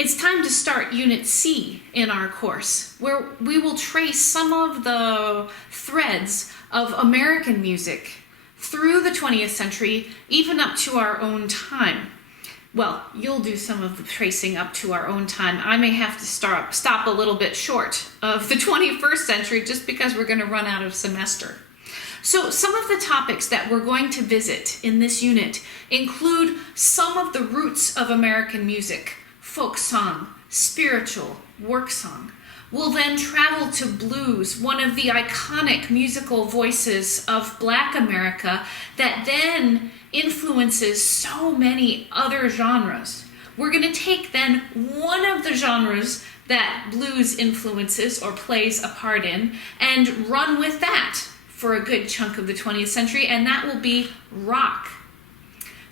it's time to start Unit C in our course, where we will trace some of the threads of American music through the 20th century, even up to our own time. Well, you'll do some of the tracing up to our own time. I may have to stop a little bit short of the 21st century just because we're going to run out of semester. So some of the topics that we're going to visit in this unit include some of the roots of American music: folk song, spiritual, work song. We'll then travel to blues, one of the iconic musical voices of Black America that then influences so many other genres. We're going to take then one of the genres that blues influences or plays a part in and run with that for a good chunk of the 20th century, and that will be rock.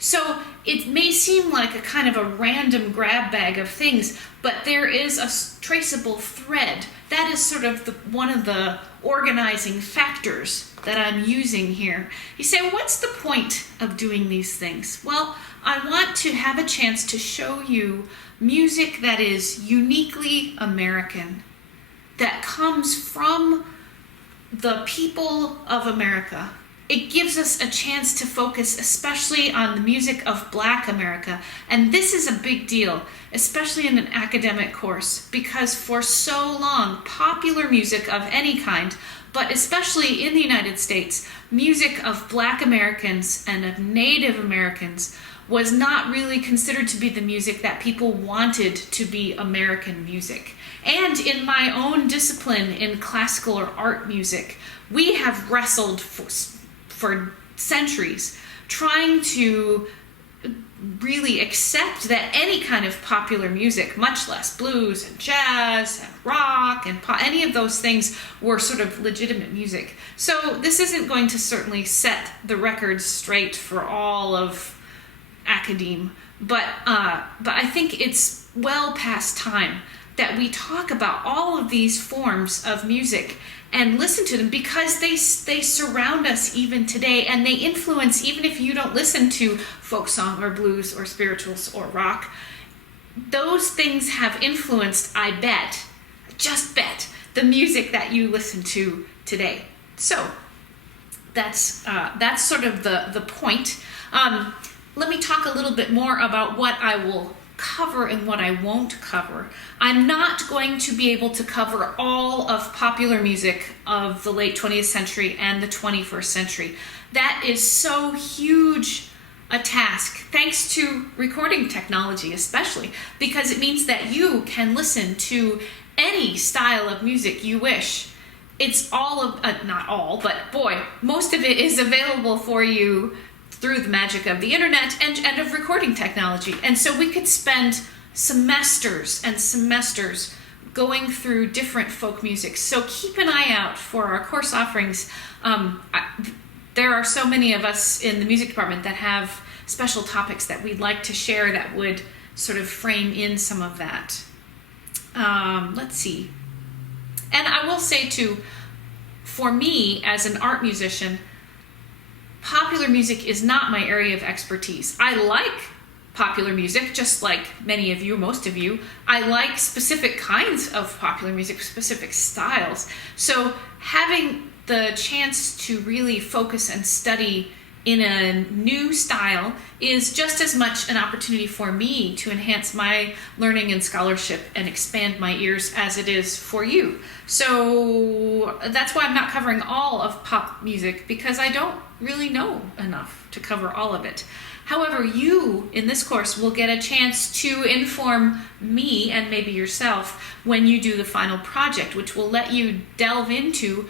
So it may seem like a kind of a random grab bag of things, but there is a traceable thread. That is sort of one of the organizing factors that I'm using here. You say, well, what's the point of doing these things? Well, I want to have a chance to show you music that is uniquely American, that comes from the people of America. It gives us a chance to focus especially on the music of Black America. And this is a big deal, especially in an academic course, because for so long, popular music of any kind, but especially in the United States, music of Black Americans and of Native Americans was not really considered to be the music that people wanted to be American music. And in my own discipline in classical or art music, we have wrestled for centuries trying to really accept that any kind of popular music, much less blues and jazz and rock and pop, any of those things were sort of legitimate music. So this isn't going to certainly set the record straight for all of academe, but I think it's well past time that we talk about all of these forms of music and listen to them, because they surround us even today, and they influence, even if you don't listen to folk song or blues or spirituals or rock, those things have influenced, I just bet, the music that you listen to today. So that's sort of the point. Let me talk a little bit more about what I will cover and what I won't cover. I'm not going to be able to cover all of popular music of the late 20th century and the 21st century. That is so huge a task, thanks to recording technology especially, because it means that you can listen to any style of music you wish. It's all of, not all, but boy, most of it is available for you through the magic of the internet and of recording technology. And so we could spend semesters and semesters going through different folk music. So keep an eye out for our course offerings. There are so many of us in the music department that have special topics that we'd like to share that would sort of frame in some of that. Let's see. And I will say too, for me as an art musician, popular music is not my area of expertise. I like popular music, just like many of you, most of you. I like specific kinds of popular music, specific styles. So having the chance to really focus and study in a new style is just as much an opportunity for me to enhance my learning and scholarship and expand my ears as it is for you. So that's why I'm not covering all of pop music, because I don't really know enough to cover all of it. However, you in this course will get a chance to inform me and maybe yourself when you do the final project, which will let you delve into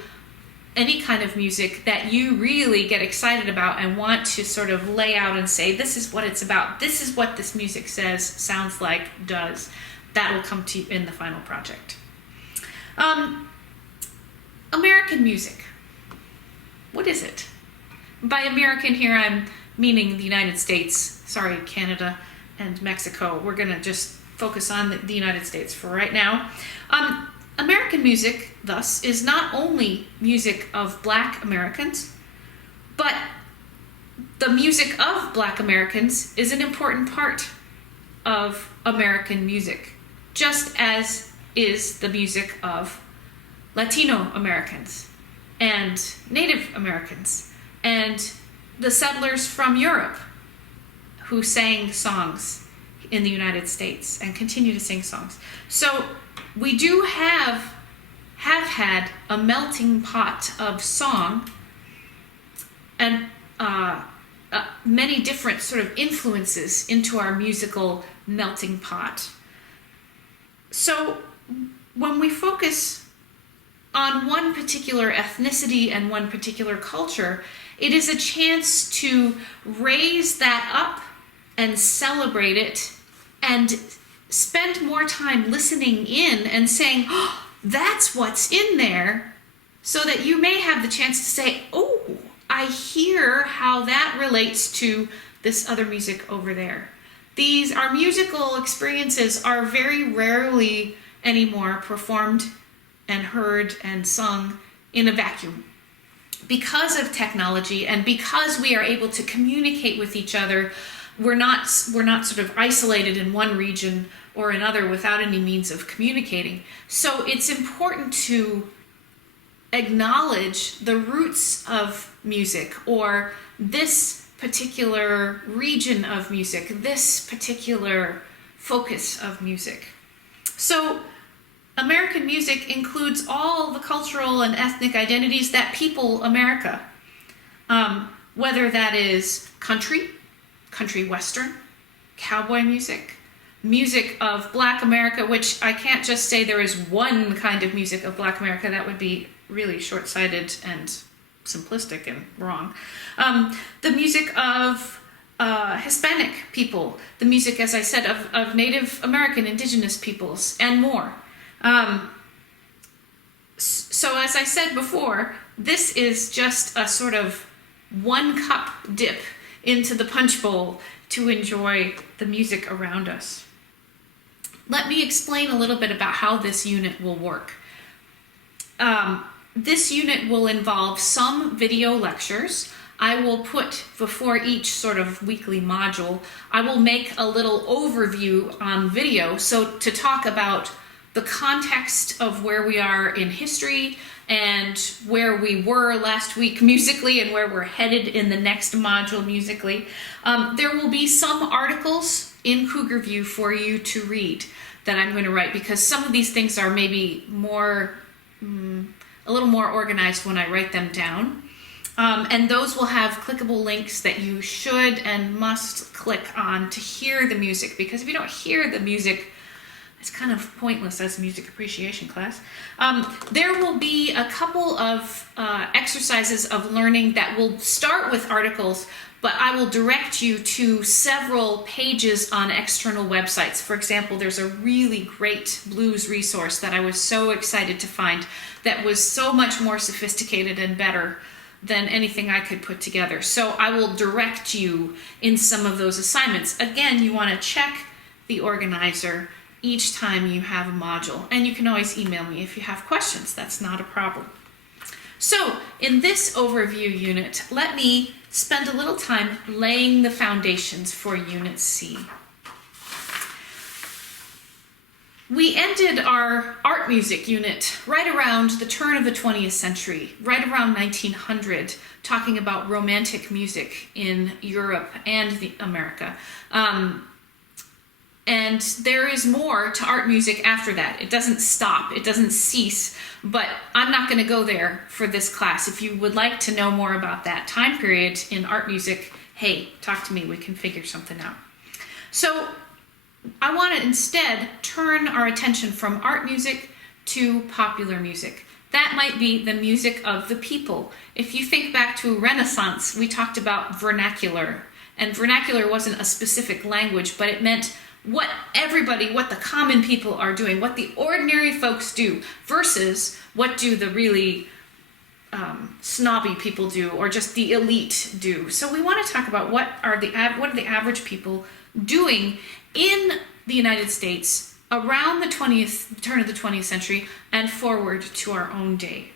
any kind of music that you really get excited about and want to sort of lay out and say, this is what it's about. This is what this music says, sounds like, does. That will come to you in the final project. American music. What is it? By American here, I'm meaning the United States. Sorry, Canada and Mexico. We're going to just focus on the United States for right now. American music, thus, is not only music of Black Americans, but the music of Black Americans is an important part of American music. just as is the music of Latino Americans and Native Americans and the settlers from Europe who sang songs in the United States and continue to sing songs. So we do have had a melting pot of song and many different sort of influences into our musical melting pot. So when we focus on one particular ethnicity and one particular culture, it is a chance to raise that up and celebrate it and spend more time listening in and saying, oh, that's what's in there, so that you may have the chance to say, oh, I hear how that relates to this other music over there. Our musical experiences are very rarely anymore performed and heard and sung in a vacuum. Because of technology and because we are able to communicate with each other, we're not sort of isolated in one region or another without any means of communicating. So it's important to acknowledge the roots of music, or this particular region of music, this particular focus of music. So American music includes all the cultural and ethnic identities that people America, whether that is country western, cowboy music, music of Black America, which I can't just say there is one kind of music of Black America. That would be really short-sighted and simplistic and wrong. The music of Hispanic people, the music, as I said, of Native American, indigenous peoples, and more. So as I said before, this is just a sort of one cup dip into the punch bowl to enjoy the music around us. Let me explain a little bit about how this unit will work. This unit will involve some video lectures. I will put before each sort of weekly module, I will make a little overview on video, so to talk about the context of where we are in history and where we were last week musically and where we're headed in the next module musically. There will be some articles in Cougar View for you to read that I'm going to write, because some of these things are maybe a little more organized when I write them down. And those will have clickable links that you should and must click on to hear the music, because if you don't hear the music, it's kind of pointless as a music appreciation class. There will be a couple of exercises of learning that will start with articles, but I will direct you to several pages on external websites. For example, there's a really great blues resource that I was so excited to find that was so much more sophisticated and better than anything I could put together. So I will direct you in some of those assignments. Again, you want to check the organizer each time you have a module, and you can always email me if you have questions. That's not a problem. So in this overview unit, let me spend a little time laying the foundations for Unit C. We ended our art music unit right around the turn of the 20th century, right around 1900, talking about romantic music in Europe and America. And there is more to art music after that. It doesn't stop, it doesn't cease, but I'm not going to go there for this class. If you would like to know more about that time period in art music, hey, talk to me, we can figure something out. So I want to instead turn our attention from art music to popular music. That might be the music of the people. If you think back to Renaissance, we talked about vernacular, and vernacular wasn't a specific language, but it meant what the common people are doing, what the ordinary folks do, versus what do the really snobby people do, or just the elite do. So we want to talk about what are the average people doing in the United States around the turn of the 20th century and forward to our own day.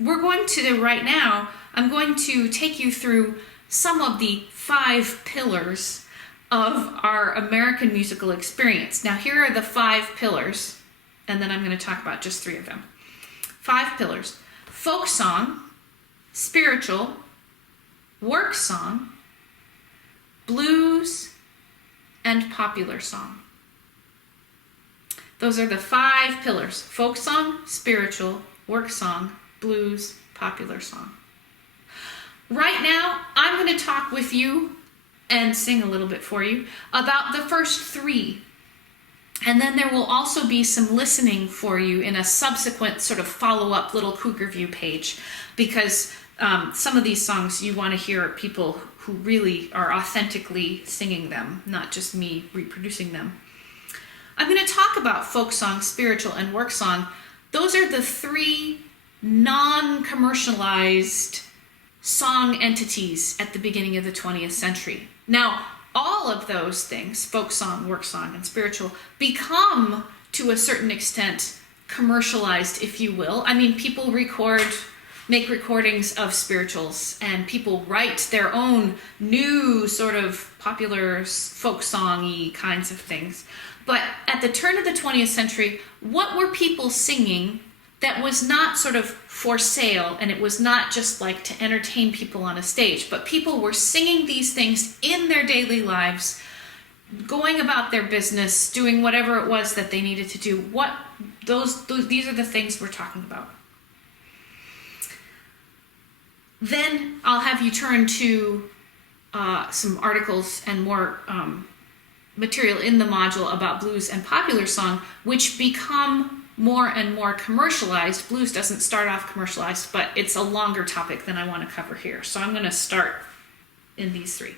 Right now, I'm going to take you through some of the 5 pillars of our American musical experience. Now, here are the 5 pillars, and then I'm going to talk about just 3 of them. 5 pillars: folk song, spiritual, work song, blues, and popular song. Those are the 5 pillars: folk song, spiritual, work song, blues, popular song. Right now, I'm going to talk with you and sing a little bit for you about the first 3. And then there will also be some listening for you in a subsequent sort of follow-up little Cougar View page, because some of these songs you want to hear people who really are authentically singing them, not just me reproducing them. I'm going to talk about folk song, spiritual, and work song. Those are the 3 non-commercialized song entities at the beginning of the 20th century. Now, all of those things, folk song, work song, and spiritual, become, to a certain extent, commercialized, if you will. I mean, people make recordings of spirituals, and people write their own new sort of popular folk song-y kinds of things. But at the turn of the 20th century, what were people singing that was not sort of for sale, and it was not just like to entertain people on a stage, but people were singing these things in their daily lives, going about their business, doing whatever it was that they needed to do. These are the things we're talking about. Then I'll have you turn to some articles and more material in the module about blues and popular song, which become more and more commercialized. Blues doesn't start off commercialized, but it's a longer topic than I want to cover here. So I'm going to start in these 3.